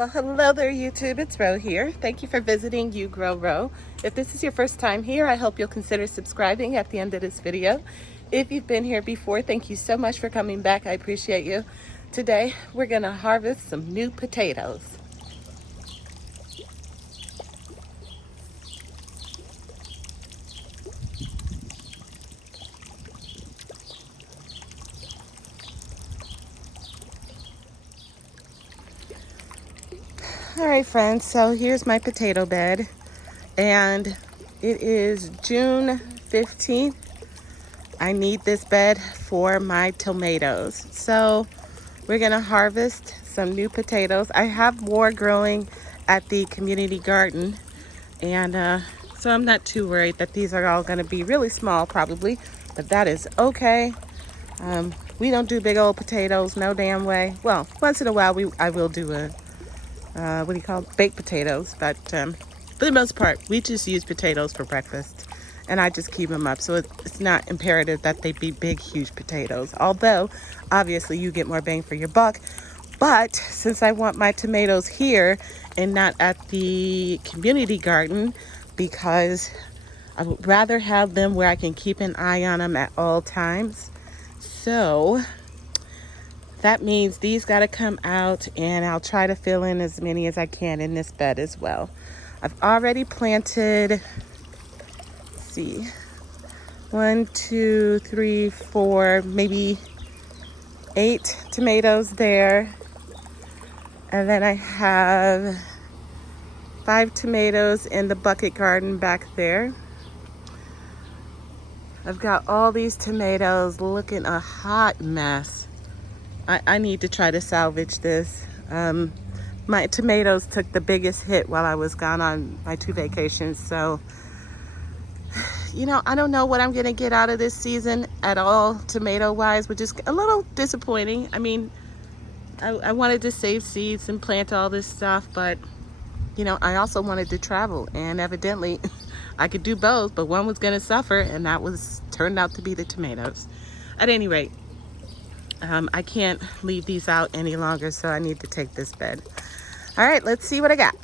Well, hello there, YouTube. It's Ro here. Thank you for visiting You Grow Ro. If this is your first time here, I hope you'll consider subscribing at the end of this video. If you've been here before, thank you so much for coming back. I appreciate you. Today, we're going to harvest some new potatoes. All right, friends, so here's my potato bed, and it is June 15th. I need this bed for my tomatoes. So we're gonna harvest some new potatoes. I have more growing at the community garden, and so I'm not too worried that these are all gonna be really small probably, but that is okay. We don't do big old potatoes, no damn way. Well, once in a while I will do a what do you call it? Baked potatoes, but for the most part, we just use potatoes for breakfast, and I just keep them up. So it's not imperative that they be big, huge potatoes. Although, obviously, you get more bang for your buck. But since I want my tomatoes here and not at the community garden, because I would rather have them where I can keep an eye on them at all times. So that means these got to come out, and I'll try to fill in as many as I can in this bed as well. I've already planted, let's see, 1, 2, 3, 4, maybe 8 tomatoes there. And then I have 5 tomatoes in the bucket garden back there. I've got all these tomatoes looking a hot mess. I need to try to salvage this. My tomatoes took the biggest hit while I was gone on my 2 vacations. So, I don't know what I'm going to get out of this season at all, tomato-wise, which is a little disappointing. I mean, I wanted to save seeds and plant all this stuff, but, I also wanted to travel. And evidently, I could do both, but one was going to suffer, and that turned out to be the tomatoes. At any rate, I can't leave these out any longer, so I need to take this bed. All right, let's see what I got.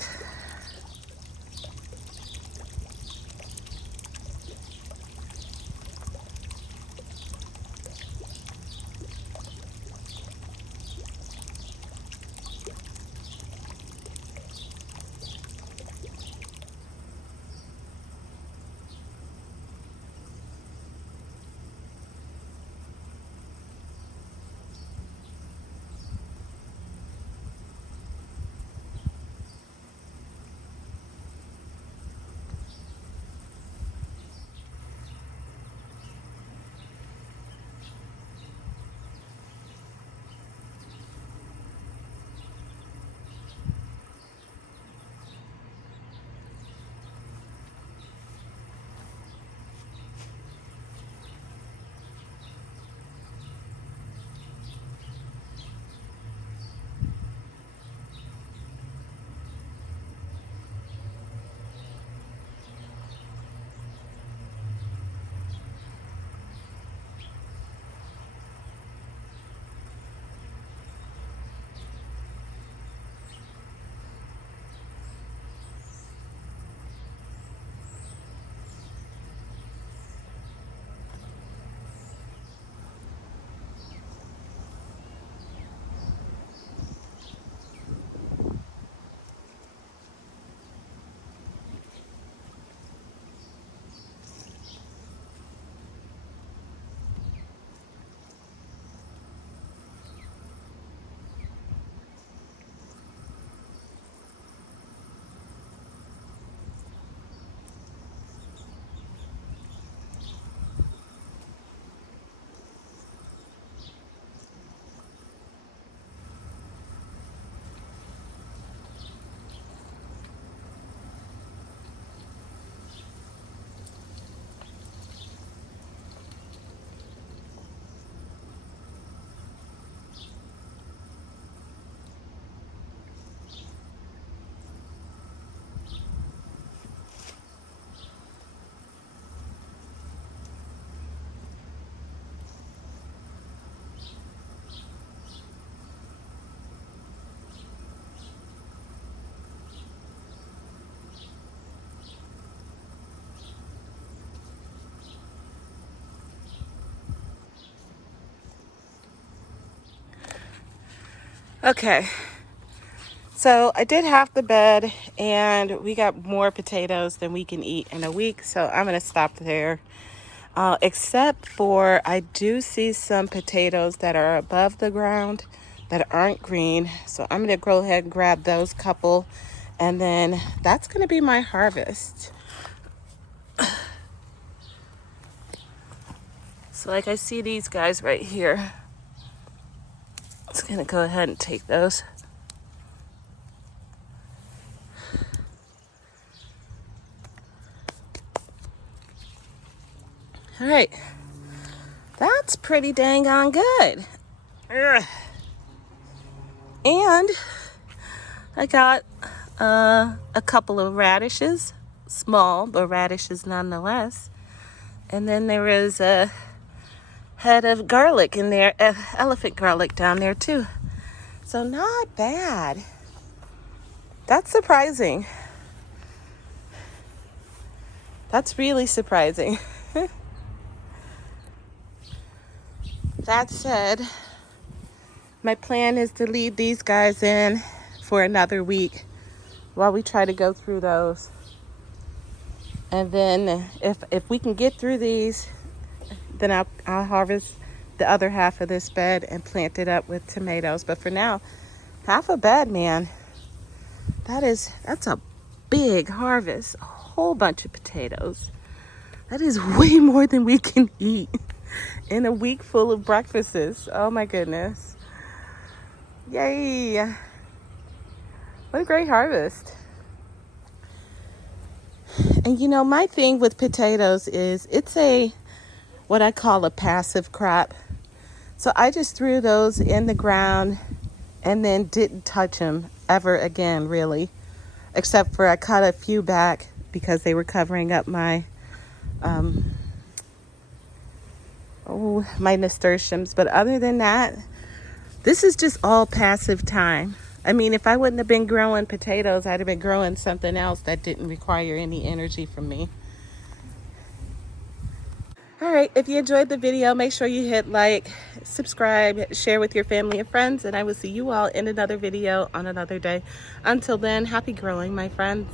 Okay, so I did half the bed and we got more potatoes than we can eat in a week, so I'm gonna stop there. Except for I do see some potatoes that are above the ground that aren't green, so I'm gonna go ahead and grab those couple, and then that's gonna be my harvest. So like I see these guys right here. Just gonna go ahead and take those. All right, that's pretty dang on good. Ugh. And I got a couple of radishes, small, but radishes nonetheless. And then there is a head of garlic in there, elephant garlic down there too. So not bad. That's surprising. That's really surprising. That said, my plan is to leave these guys in for another week while we try to go through those. And then if we can get through these, then I'll harvest the other half of this bed and plant it up with tomatoes. But for now, half a bed, man, that's a big harvest. A whole bunch of potatoes. That is way more than we can eat in a week full of breakfasts. Oh my goodness. Yay. What a great harvest. And you know, my thing with potatoes is it's what I call a passive crop. So I just threw those in the ground and then didn't touch them ever again, really. Except for I cut a few back because they were covering up my my nasturtiums. But other than that, this is just all passive time. I mean, if I wouldn't have been growing potatoes, I'd have been growing something else that didn't require any energy from me. All right, if you enjoyed the video, make sure you hit like, subscribe, share with your family and friends, and I will see you all in another video on another day. Until then, happy growing, my friends.